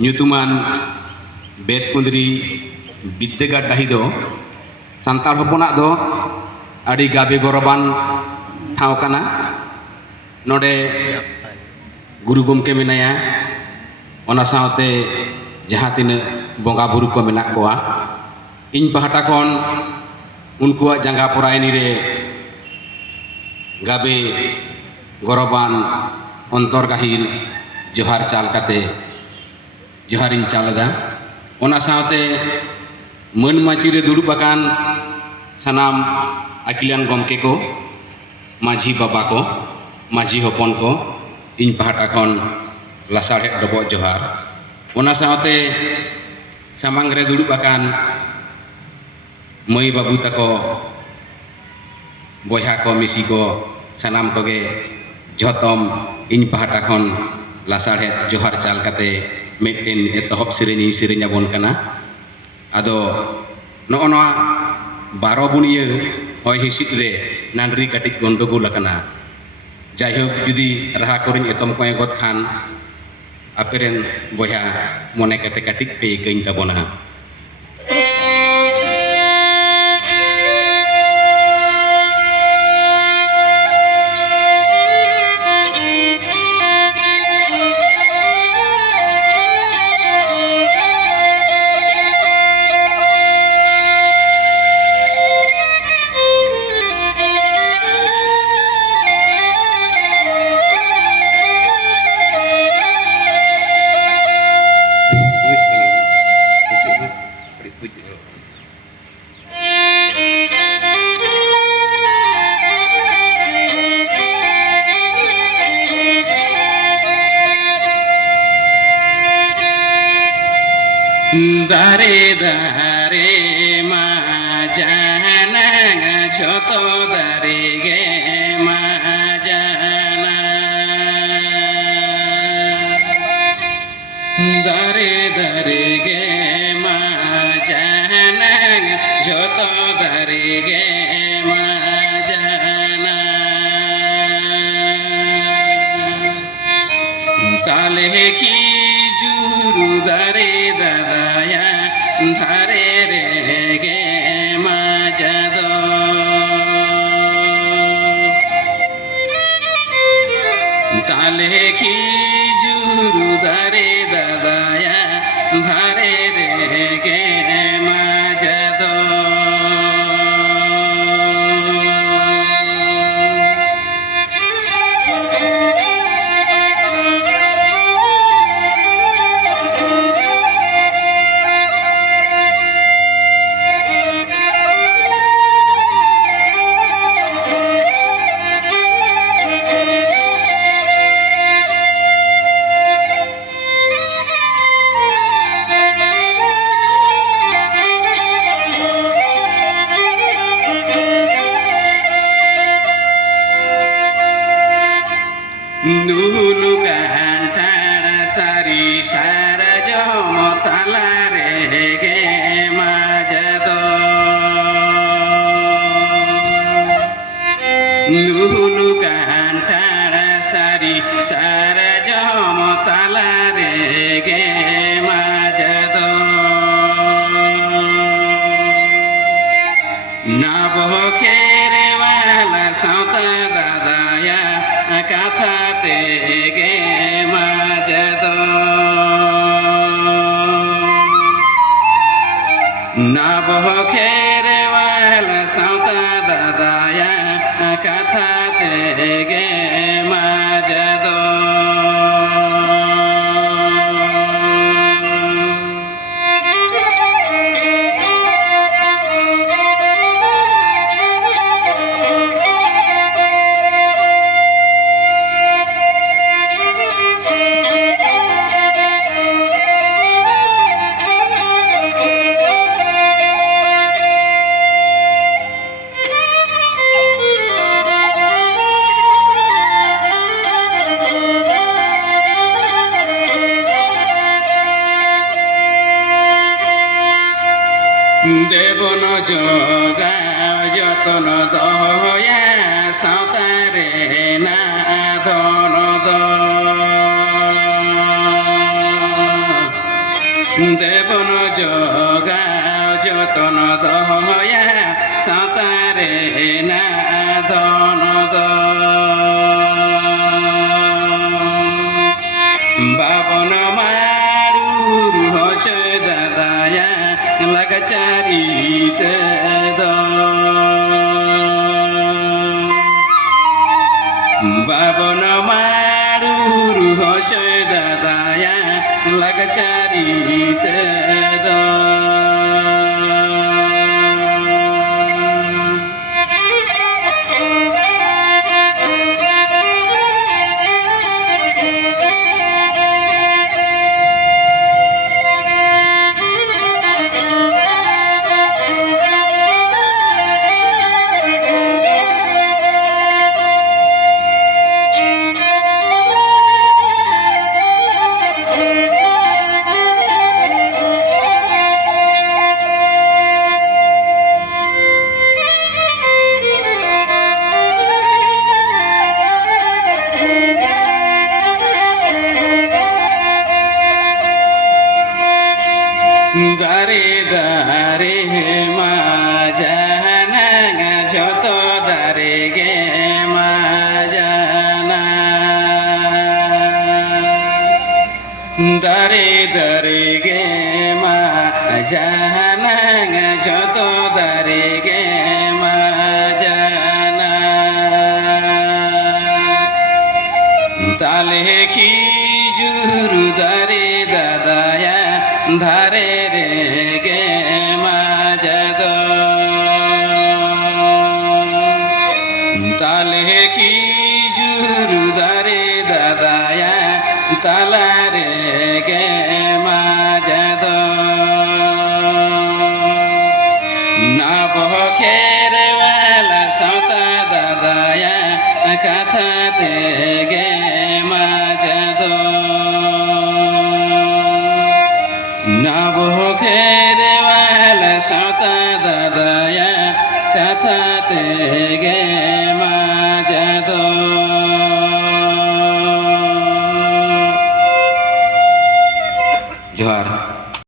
nyutuman bet kundri biddegar dahi do santal hoponak do adi gabe goroban ठाव kana node guru gomke menaya ona saute jaha tinaak bonga buru ko menak koa ᱤᱧ ᱯᱟᱦᱴᱟ ᱠᱷᱚᱱ ᱩᱱᱠᱩᱣᱟᱜ ᱡᱟᱸᱜᱟ ᱯᱚᱨᱟᱭᱱᱤ ᱨᱮ ᱜᱟᱵᱮ ᱜᱚᱨᱚᱵᱟᱱ ᱚᱱᱛᱚᱨ ᱜᱟᱹᱦᱤᱨ ᱡᱚᱦᱟᱨ ᱪᱟᱞ ᱠᱟᱛᱮ ᱡᱚᱦᱟᱨᱤᱧ ᱪᱟᱞᱮᱫᱟ ᱚᱱᱟ ᱥᱟᱶᱛᱮ ᱢᱟᱹᱱ ᱢᱟᱹᱪᱤ ᱨᱮ ᱫᱩᱲᱩᱵ ᱟᱠᱟᱱ ᱥᱟᱱᱟᱢ ᱟᱹᱠᱤᱞᱟᱱ ᱜᱚᱢᱠᱮ ᱠᱚ ᱢᱟᱹᱡᱷᱤ ᱵᱟᱵᱟ ᱠᱚ ᱢᱟᱹᱡᱷᱤ ᱦᱚᱯᱚᱱ ᱠᱚ ᱤᱧ ᱯᱟᱦᱴᱟ ᱠᱷᱚᱱ ᱞᱟᱥᱟᱲᱦᱮᱫ ᱰᱚᱵᱚᱜ ᱡᱚᱦᱟᱨ ᱚᱱᱟ ᱥᱟᱶᱛᱮ ᱥᱟᱢᱟᱝ ᱨᱮ ᱫᱩᱲᱩᱵ ᱟᱠᱟᱱ ᱢᱟᱹᱭ ᱵᱟᱹᱵᱩ ᱛᱟᱠᱚ ᱵᱚᱭᱦᱟ ᱠᱚ ᱢᱤᱥᱤ ᱠᱚ ᱥᱟᱱᱟᱢ ᱠᱚᱜᱮ ᱡᱷᱚᱛᱚᱢ ᱤᱧ ᱯᱟᱦᱴᱟ ᱠᱷᱚᱱ ᱞᱟᱥᱟᱲᱦᱮᱫ ᱡᱚᱦᱟᱨ ᱪᱟᱞ ᱠᱟᱛᱮ ᱢᱤᱫᱴᱮᱱ ᱮᱛᱚᱦᱚᱵ ᱥᱮᱨᱮᱧ ᱥᱮᱨᱮᱧ ᱟᱵᱚᱱ ᱠᱟᱱᱟ ᱟᱫᱚ ᱱᱚᱜᱼᱚ ᱱᱚᱣᱟ ᱵᱟᱨᱚ ᱵᱩᱱᱤᱭᱟᱹ ᱦᱚᱭ ᱦᱤᱸᱥᱤᱫ ᱨᱮ ᱱᱟᱱᱰᱨᱤ ᱠᱟᱹᱴᱤᱡ ᱜᱚᱱᱰᱳᱜᱳᱞ ᱟᱠᱟᱱᱟ ᱡᱟᱭᱦᱳᱠ ᱡᱩᱫᱤ ᱨᱟᱦᱟ ᱠᱚᱨᱮᱧ ᱮᱛᱚᱢ ᱠᱚᱸᱭ ᱜᱚᱫ ᱠᱷᱟᱱ ᱟᱯᱮᱨᱮᱱ ᱵᱚᱭᱦᱟ ᱢᱚᱱᱮ ᱠᱟᱛᱮ ᱠᱟᱹᱴᱤᱡ ᱯᱮ ᱤᱠᱟᱹᱧ ᱛᱟᱵᱚᱱᱟ Dare dare ma jana joto dare ge ma jana dare dare ge ma jana joto dare ge ma jana tale ki juru dare dadaya dhare re ge majado tale ki juru dare dadaya dhare re ge majado Dulu kantara sari sarajo motalare ge majado Dulu kantara sari sarajo motalare ge majado Nabo khere wala sauta dadaya katha ge majado nabo khere wala sauta dadaya katha ge majado দেবন যোগা যতন দয়া সাঁতারে না ধন দেবন জগাও যতন দয়া সাঁতারে না ধন বাবন মারুর হসে দাদায়া লাগাচারিতে বাবন মারুর হসে দাদায়া লাগাচারিতে দারে দারে মা জানা যত দারে গে মা জানা দারে দারে গে মা জানা যত দারে গে মা জানা তালে খিজুর দারে দাদায়া ধারে রে গে মাজাদ তালে খিজুর দারে দাদায়া তালা রে গে মাজাদ না বখের বেলা সাঁতা দাদায়া কাথাতে গে মাজাদ নবখের বেলা সাঁতা দাদায়া কাথাতে গে